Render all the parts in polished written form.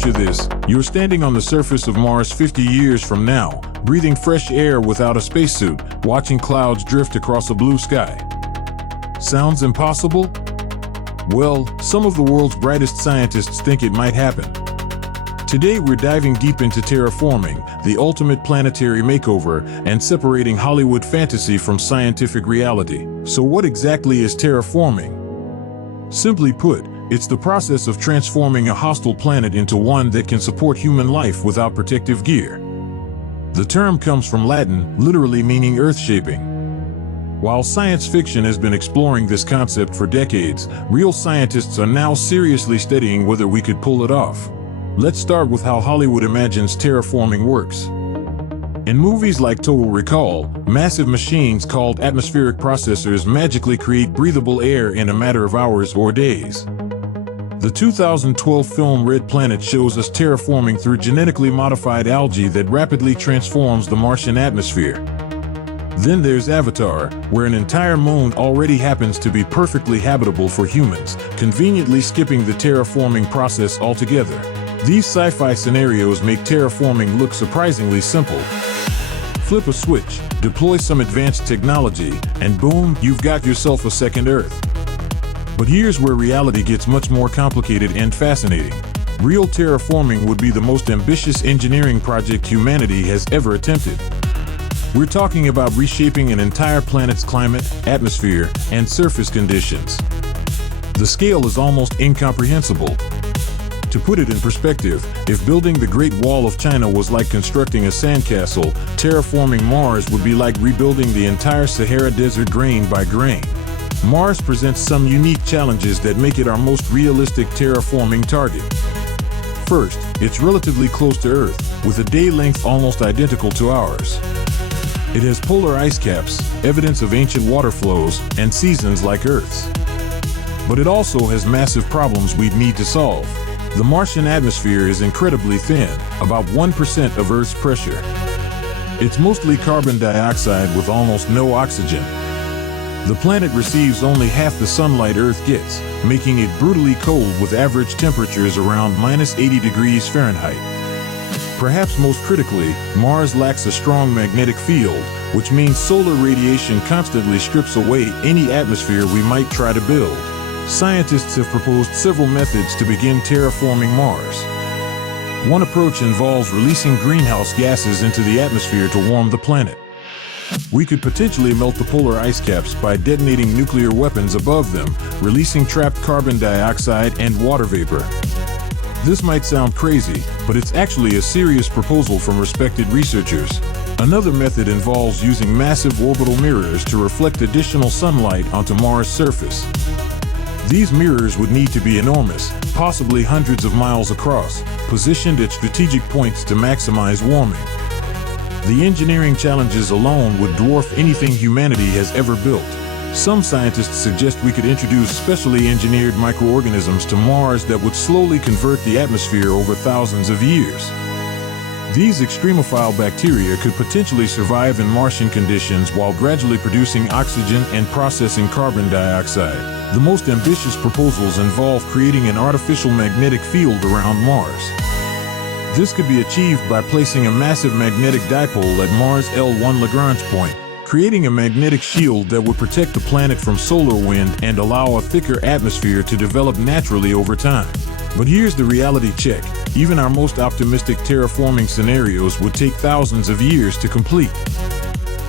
Picture this: you're standing on the surface of Mars 50 years from now, breathing fresh air without a spacesuit, watching clouds drift across a blue sky. Sounds impossible? Well, some of the world's brightest scientists think it might happen. Today we're diving deep into terraforming, the ultimate planetary makeover, and separating Hollywood fantasy from scientific reality. So what exactly is terraforming? Simply put, it's the process of transforming a hostile planet into one that can support human life without protective gear. The term comes from Latin, literally meaning earth-shaping. While science fiction has been exploring this concept for decades, real scientists are now seriously studying whether we could pull it off. Let's start with how Hollywood imagines terraforming works. In movies like Total Recall, massive machines called atmospheric processors magically create breathable air in a matter of hours or days. The 2012 film Red Planet shows us terraforming through genetically modified algae that rapidly transforms the Martian atmosphere. Then there's Avatar, where an entire moon already happens to be perfectly habitable for humans, conveniently skipping the terraforming process altogether. These sci-fi scenarios make terraforming look surprisingly simple. Flip a switch, deploy some advanced technology, and boom, you've got yourself a second Earth. But here's where reality gets much more complicated and fascinating. Real terraforming would be the most ambitious engineering project humanity has ever attempted. We're talking about reshaping an entire planet's climate, atmosphere, and surface conditions. The scale is almost incomprehensible. To put it in perspective, if building the Great Wall of China was like constructing a sandcastle, terraforming Mars would be like rebuilding the entire Sahara Desert grain by grain. Mars presents some unique challenges that make it our most realistic terraforming target. First, it's relatively close to Earth, with a day length almost identical to ours. It has polar ice caps, evidence of ancient water flows, and seasons like Earth's. But it also has massive problems we'd need to solve. The Martian atmosphere is incredibly thin, about 1% of Earth's pressure. It's mostly carbon dioxide with almost no oxygen. The planet receives only half the sunlight Earth gets, making it brutally cold with average temperatures around -80 degrees Fahrenheit. Perhaps most critically, Mars lacks a strong magnetic field, which means solar radiation constantly strips away any atmosphere we might try to build. Scientists have proposed several methods to begin terraforming Mars. One approach involves releasing greenhouse gases into the atmosphere to warm the planet. We could potentially melt the polar ice caps by detonating nuclear weapons above them, releasing trapped carbon dioxide and water vapor. This might sound crazy, but it's actually a serious proposal from respected researchers. Another method involves using massive orbital mirrors to reflect additional sunlight onto Mars' surface. These mirrors would need to be enormous, possibly hundreds of miles across, positioned at strategic points to maximize warming. The engineering challenges alone would dwarf anything humanity has ever built. Some scientists suggest we could introduce specially engineered microorganisms to Mars that would slowly convert the atmosphere over thousands of years. These extremophile bacteria could potentially survive in Martian conditions while gradually producing oxygen and processing carbon dioxide. The most ambitious proposals involve creating an artificial magnetic field around Mars. This could be achieved by placing a massive magnetic dipole at Mars' L1 Lagrange point, creating a magnetic shield that would protect the planet from solar wind and allow a thicker atmosphere to develop naturally over time. But here's the reality check. Even our most optimistic terraforming scenarios would take thousands of years to complete.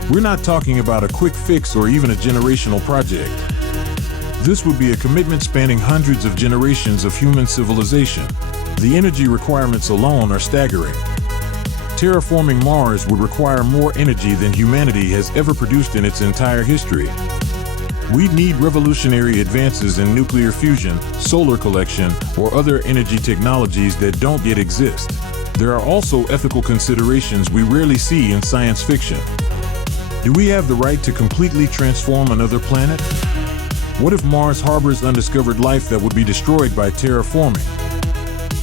We're not talking about a quick fix or even a generational project. This would be a commitment spanning hundreds of generations of human civilization. The energy requirements alone are staggering. Terraforming Mars would require more energy than humanity has ever produced in its entire history. We'd need revolutionary advances in nuclear fusion, solar collection, or other energy technologies that don't yet exist. There are also ethical considerations we rarely see in science fiction. Do we have the right to completely transform another planet? What if Mars harbors undiscovered life that would be destroyed by terraforming?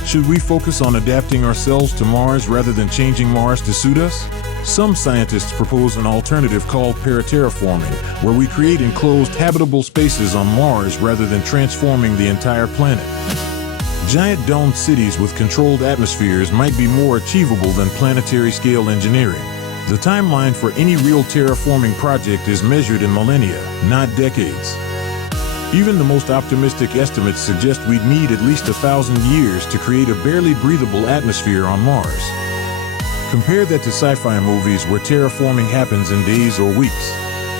Should we focus on adapting ourselves to Mars rather than changing Mars to suit us? Some scientists propose an alternative called paraterraforming, where we create enclosed habitable spaces on Mars rather than transforming the entire planet. Giant domed cities with controlled atmospheres might be more achievable than planetary-scale engineering. The timeline for any real terraforming project is measured in millennia, not decades. Even the most optimistic estimates suggest we'd need at least 1,000 years to create a barely breathable atmosphere on Mars. Compare that to sci-fi movies where terraforming happens in days or weeks.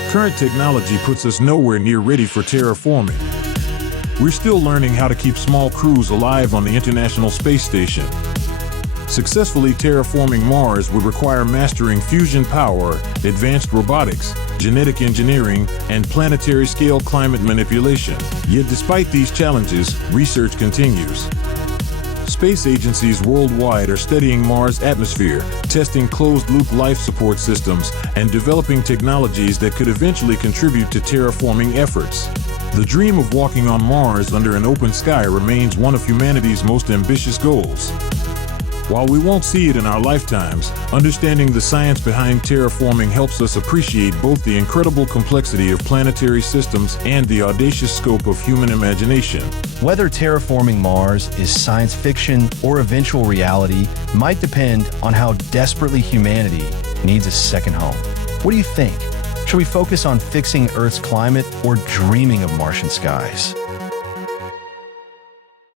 Current technology puts us nowhere near ready for terraforming. We're still learning how to keep small crews alive on the International Space Station. Successfully terraforming Mars would require mastering fusion power, advanced robotics, genetic engineering, and planetary-scale climate manipulation. Yet despite these challenges, research continues. Space agencies worldwide are studying Mars' atmosphere, testing closed-loop life support systems, and developing technologies that could eventually contribute to terraforming efforts. The dream of walking on Mars under an open sky remains one of humanity's most ambitious goals. While we won't see it in our lifetimes, understanding the science behind terraforming helps us appreciate both the incredible complexity of planetary systems and the audacious scope of human imagination. Whether terraforming Mars is science fiction or eventual reality might depend on how desperately humanity needs a second home. What do you think? Should we focus on fixing Earth's climate or dreaming of Martian skies?